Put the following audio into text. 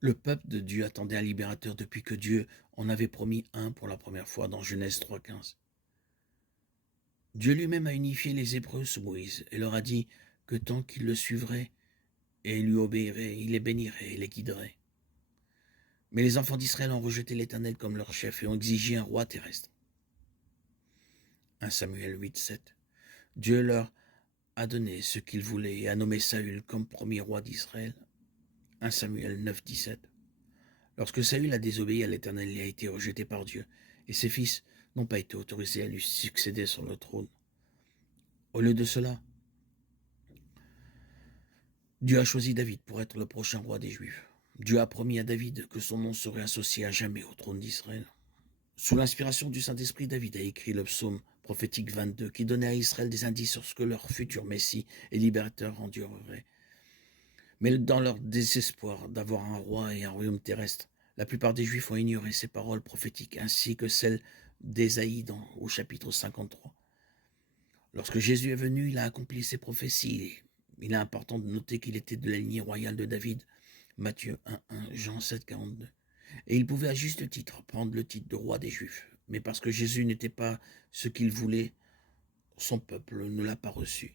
Le peuple de Dieu attendait un libérateur depuis que Dieu en avait promis un pour la première fois dans Genèse 3,15. Dieu lui-même a unifié les Hébreux sous Moïse et leur a dit que tant qu'ils le suivraient et lui obéiraient, il les bénirait et les guiderait. Mais les enfants d'Israël ont rejeté l'Éternel comme leur chef et ont exigé un roi terrestre. 1 Samuel 8,7. Dieu leur a donné ce qu'ils voulaient et a nommé Saül comme premier roi d'Israël. 1 Samuel 9,17. Lorsque Saül a désobéi à l'Éternel, il a été rejeté par Dieu, et ses fils n'ont pas été autorisés à lui succéder sur le trône. Au lieu de cela, Dieu a choisi David pour être le prochain roi des Juifs. Dieu a promis à David que son nom serait associé à jamais au trône d'Israël. Sous l'inspiration du Saint-Esprit, David a écrit le psaume prophétique 22 qui donnait à Israël des indices sur ce que leur futur Messie et libérateur endurerait. Mais dans leur désespoir d'avoir un roi et un royaume terrestre, la plupart des Juifs ont ignoré ces paroles prophétiques ainsi que celles d'Ésaïe au chapitre 53. Lorsque Jésus est venu, il a accompli ses prophéties. Il est important de noter qu'il était de la lignée royale de David, Matthieu 1,1, Jean 7,42. Et il pouvait à juste titre prendre le titre de roi des Juifs. Mais parce que Jésus n'était pas ce qu'il voulait, son peuple ne l'a pas reçu.